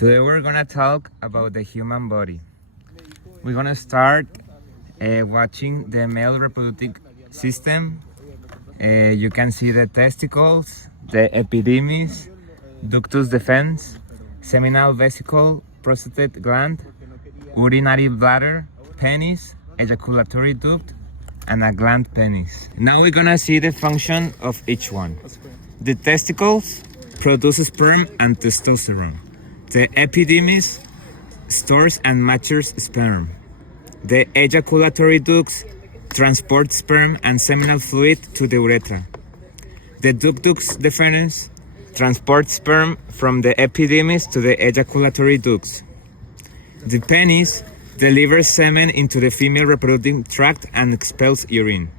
Today we're gonna talk about the human body. We're gonna start watching the male reproductive system. You can see the testicles, the epidermis, ductus deferens, seminal vesicle, prostate gland, urinary bladder, penis, ejaculatory duct, and a gland penis. Now we're gonna see the function of each one. The testicles produce sperm and testosterone. The epidermis stores and matures sperm. The ejaculatory ducts transport sperm and seminal fluid to the urethra. The ductus deferens transports sperm from the epidermis to the ejaculatory ducts. The penis delivers semen into the female reproductive tract and expels urine.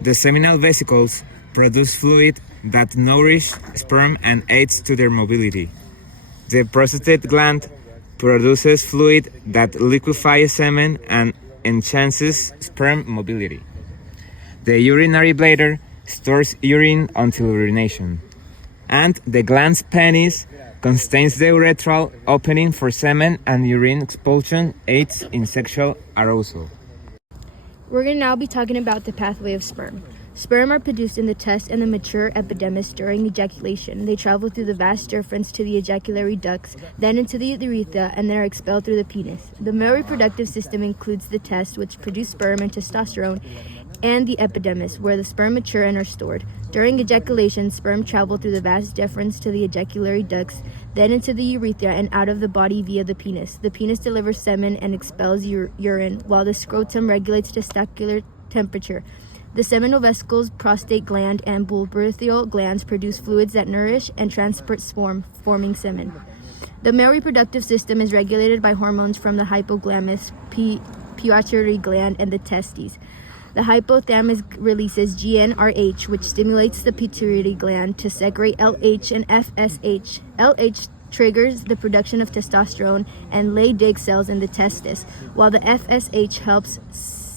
The seminal vesicles produce fluid that nourish sperm and aids to their mobility. The prostate gland produces fluid that liquefies semen and enhances sperm mobility. The urinary bladder stores urine until urination. And the gland's penis contains the urethral opening for semen, and urine expulsion aids in sexual arousal. We're going to now be talking about the pathway of sperm. Sperm are produced in the test and the mature epidermis during ejaculation. They travel through the vas deferens to the ejaculatory ducts, then into the urethra, and then are expelled through the penis. The male reproductive system includes the test, which produce sperm and testosterone, and the epidermis, where the sperm mature and are stored. During ejaculation, sperm travel through the vas deferens to the ejaculatory ducts, then into the urethra and out of the body via the penis. The penis delivers semen and expels urine, while the scrotum regulates testicular temperature. The seminal vesicles, prostate gland, and bulbourethral glands produce fluids that nourish and transport sperm, forming semen. The male reproductive system is regulated by hormones from the hypothalamus, pituitary gland, and the testes. The hypothalamus releases GnRH, which stimulates the pituitary gland to secrete LH and FSH. LH triggers the production of testosterone and Leydig cells in the testis, while the FSH helps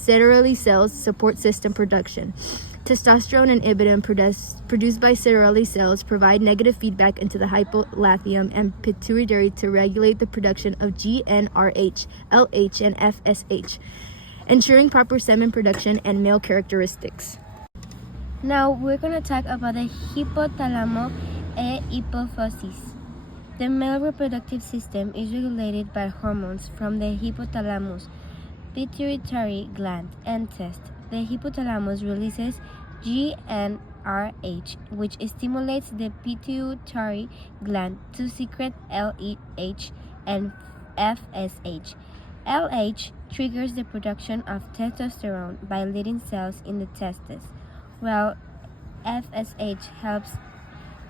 Sertoli cells support system production. Testosterone and inhibin produced by Sertoli cells provide negative feedback into the hypothalamus and pituitary to regulate the production of GnRH, LH, and FSH, ensuring proper semen production and male characteristics. Now we're going to talk about the hypothalamus and hypophysis. The male reproductive system is regulated by hormones from the hypothalamus, pituitary gland, and test. The hypothalamus releases GnRH, which stimulates the pituitary gland to secrete LH and FSH. LH triggers the production of testosterone by Leydig cells in the testes, while FSH helps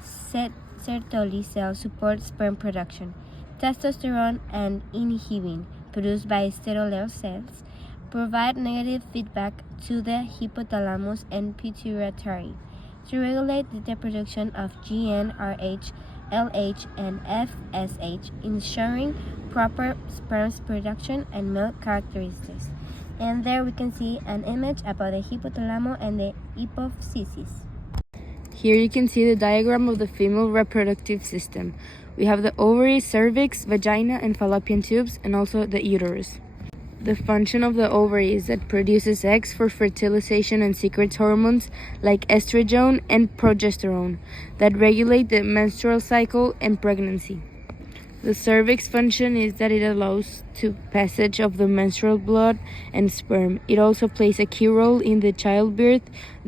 Sertoli cells support sperm production. Testosterone and inhibin, produced by Sertoli cells, provide negative feedback to the hypothalamus and pituitary to regulate the production of GnRH, LH, and FSH, ensuring proper sperm production and male characteristics. And there we can see an image about the hypothalamus and the hypophysis. Here you can see the diagram of the female reproductive system. We have the ovary, cervix, vagina, and fallopian tubes, and also the uterus. The function of the ovary is that produces eggs for fertilization and secretes hormones like estrogen and progesterone that regulate the menstrual cycle and pregnancy. The cervix function is that it allows the passage of the menstrual blood and sperm. It also plays a key role in the childbirth,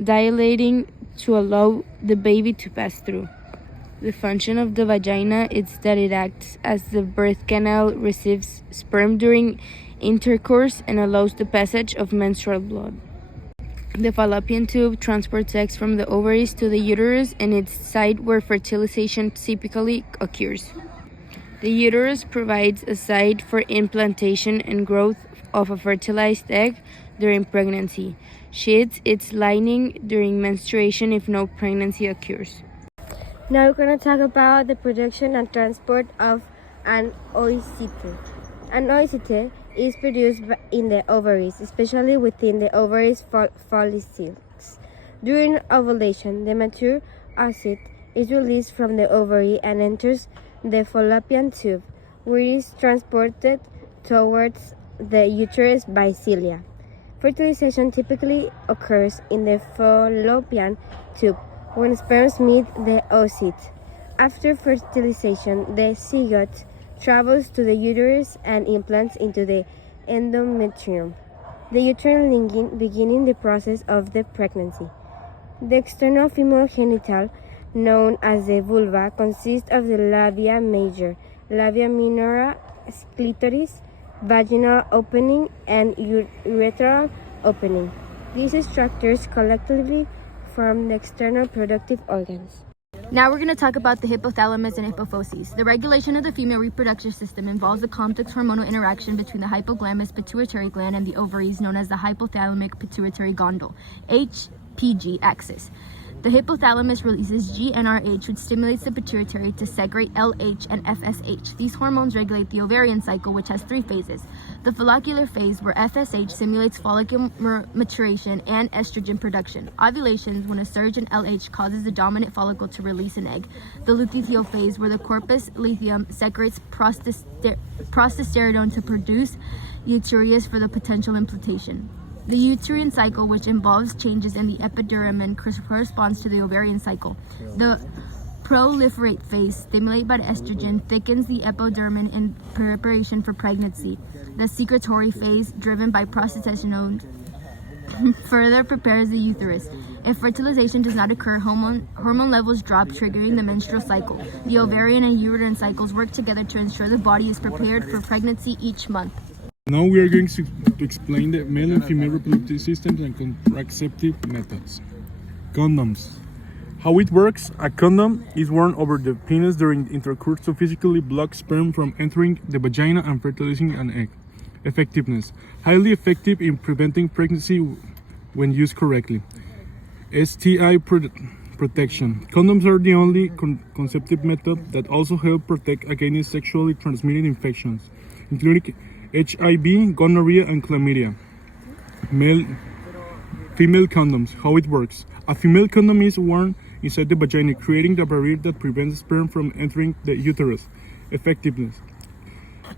dilating to allow the baby to pass through. The function of the vagina is that it acts as the birth canal, receives sperm during intercourse, and allows the passage of menstrual blood. The fallopian tube transports eggs from the ovaries to the uterus and its site where fertilization typically occurs. The uterus provides a site for implantation and growth of a fertilized egg during pregnancy, sheds its lining during menstruation if no pregnancy occurs. Now we're going to talk about the production and transport of an oocyte. An oocyte is produced in the ovaries, especially within the ovaries follicles. During ovulation, the mature oocyte is released from the ovary and enters the fallopian tube. where it is transported towards the uterus by cilia. Fertilization typically occurs in the fallopian tube when sperms meet the oocyte. After fertilization, the zygote travels to the uterus and implants into the endometrium, the uterine lining beginning the process of the pregnancy. The external female genital, known as the vulva, consists of the labia major, labia minora, clitoris, vaginal opening, and urethral opening. These structures collectively form the external reproductive organs. Now we're going to talk about the hypothalamus and hypophyses. The regulation of the female reproductive system involves a complex hormonal interaction between the hypothalamus pituitary gland and the ovaries, known as the hypothalamic pituitary gondole, HPG axis. The hypothalamus releases GnRH, which stimulates the pituitary to segregate LH and FSH. These hormones regulate the ovarian cycle, which has 3 phases. The follicular phase, where FSH simulates follicle maturation and estrogen production. Ovulations, when a surge in LH causes the dominant follicle to release an egg. The luteal phase, where the corpus luteum secretes progesterone to produce uterus for the potential implantation. The uterine cycle, which involves changes in the epididymis, corresponds to the ovarian cycle. The proliferate phase, stimulated by the estrogen, thickens the epididymis in preparation for pregnancy. The secretory phase, driven by progesterone, further prepares the uterus. If fertilization does not occur, hormone levels drop, triggering the menstrual cycle. The ovarian and uterine cycles work together to ensure the body is prepared for pregnancy each month. Now we are going to explain the male and female reproductive systems and contraceptive methods. Condoms. How it works: a condom is worn over the penis during intercourse to physically block sperm from entering the vagina and fertilizing an egg. Effectiveness: highly effective in preventing pregnancy when used correctly. STI protection. Condoms are the only contraceptive method that also help protect against sexually transmitted infections, including HIV, gonorrhea, and chlamydia. Female condoms. How it works: a female condom is worn inside the vagina, creating the barrier that prevents sperm from entering the uterus. Effectiveness: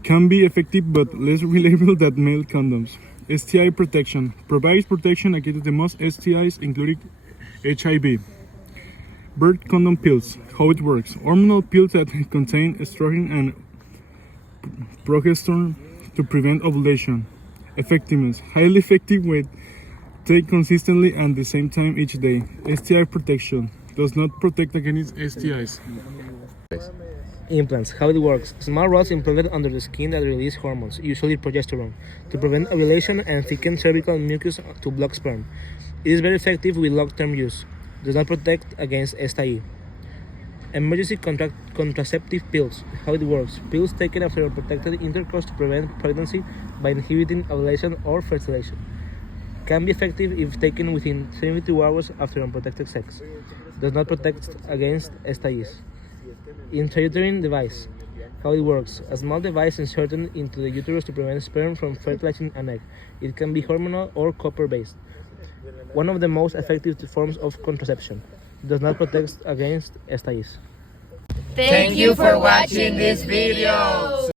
can be effective but less reliable than male condoms. STI protection. Provides protection against the most STIs, including HIV. Birth condom pills. How it works: hormonal pills that contain estrogen and progesterone to prevent ovulation. Effectiveness: highly effective when taken consistently and the same time each day. STI protection. Does not protect against STIs. Implants. How it works: small rods implanted under the skin that release hormones, usually progesterone, to prevent ovulation and thicken cervical mucus to block sperm. It is very effective with long-term use. Does not protect against STI. Emergency contraceptive pills. How it works: pills taken after unprotected intercourse to prevent pregnancy by inhibiting ovulation or fertilization. Can be effective if taken within 72 hours after unprotected sex. Does not protect against STIs. Intrauterine device. How it works: a small device inserted into the uterus to prevent sperm from fertilizing an egg. It can be hormonal or copper-based. One of the most effective forms of contraception. Does not protect against STIs. Thank you for watching this video.